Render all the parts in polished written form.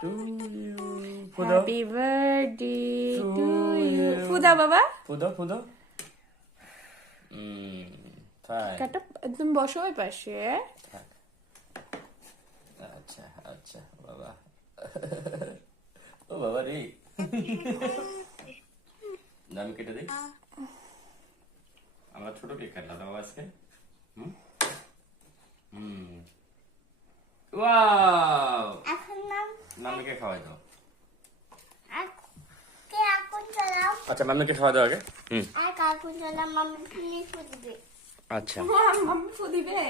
to you. Fudo. Happy birthday To to you. you. ফুদা বাবা Fudo. Fine. কাটা একদম বসো ওই পাশে আচ্ছা বাবা ও বাবা রে নাম কেটে দিই আমরা ছোট কেক কাটলাম বাবা আজকে ওয়াও এখন নাম মাম্মিকে খাওয়াই দাও কে আগুন জ্বালাও আচ্ছা মাম্মিকে খাওয়া দাও আগে আর আগুন জ্বালাও মাম্মি প্লিজ ফুটবে আচ্ছা মাম্মি ফু দিবে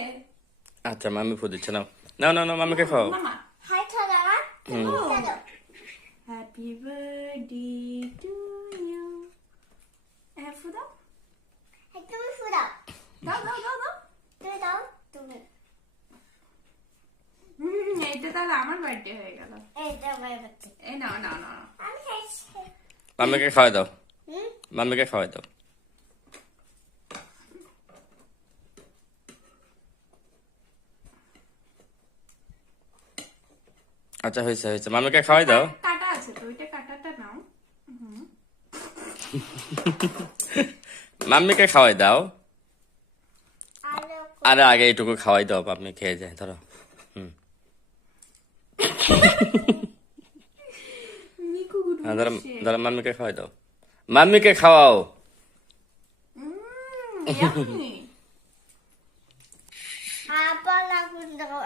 আচ্ছা মাম্মি ফু দিচ্ছে নাও মাম্মিকে খাওয়াও মামা হাই ঠলামা চলো হ্যাপি বার্থডে টু ইউ ফুদা তুমি ফুরাও দাও তুমি দাও তুমি এইটা তাহলে আমার বার্থডে হয়ে গেল এইটা আমার বাচ্চা এই নাও আমি খাইছি মাম্মিকে খাওয়াই দাও মাম্মিকে খাওয়াই দাও আচ্ছা হয়েছে মাম্মিকে খাওয়াই দাও কাটা আছে তো ওইটা কাটাটা নাও মাম্মিকে খাওয়াই দাও আলো আরে আগে এইটুকু খাওয়াই দাও মাম্মি খেয়ে যায় ধরো মিকু গুড ধরো মাম্মিকে খাওয়াই দাও মাম্মিকে খাওয়াও ইয়াম্মি আবার আগুন দাও